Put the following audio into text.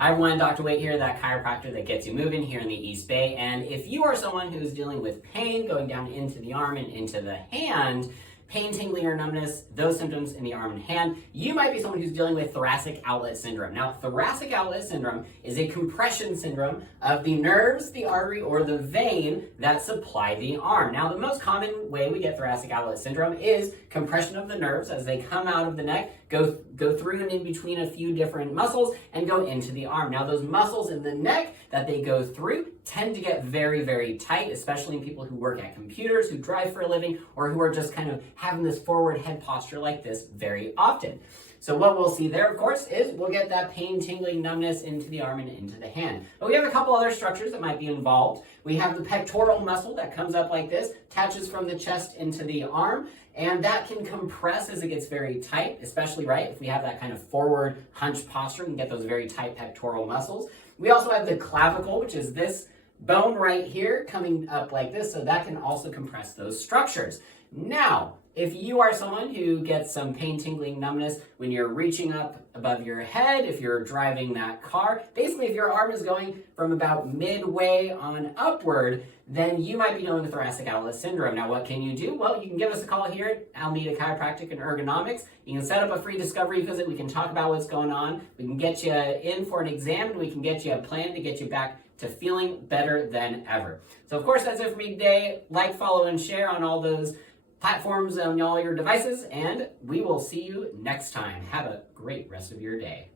Hi everyone, Dr. Whit here, that chiropractor that gets you moving here in the East Bay. And if you are someone who is dealing with pain going down into the arm and into the hand, pain, tingling, or numbness, those symptoms in the arm and hand, you might be someone who's dealing with thoracic outlet syndrome. Now, thoracic outlet syndrome is a compression syndrome of the nerves, the artery, or the vein that supply the arm. Now, the most common way we get thoracic outlet syndrome is compression of the nerves as they come out of the neck, go through and in between a few different muscles, and go into the arm. Now, those muscles in the neck that they go through tend to get very, very tight, especially in people who work at computers, who drive for a living, or who are just kind of having this forward head posture like this very often. So what we'll see there, of course, is we'll get that pain, tingling, numbness into the arm and into the hand. But we have a couple other structures that might be involved. We have the pectoral muscle that comes up like this, attaches from the chest into the arm, and that can compress as it gets very tight, especially, right, if we have that kind of forward hunch posture, we can get those very tight pectoral muscles. We also have the clavicle, which is this bone right here coming up like this, so that can also compress those structures. Now, if you are someone who gets some pain, tingling, numbness when you're reaching up above your head, if you're driving that car, basically if your arm is going from about midway on upward, then you might be dealing with thoracic outlet syndrome. Now, what can you do? Well, you can give us a call here at Alameda Chiropractic and Ergonomics. You can set up a free discovery visit. We can talk about what's going on. We can get you in for an exam, and we can get you a plan to get you back to feeling better than ever. So, of course, that's it for me today. Like, follow, and share on all those platforms on all your devices, and we will see you next time. Have a great rest of your day.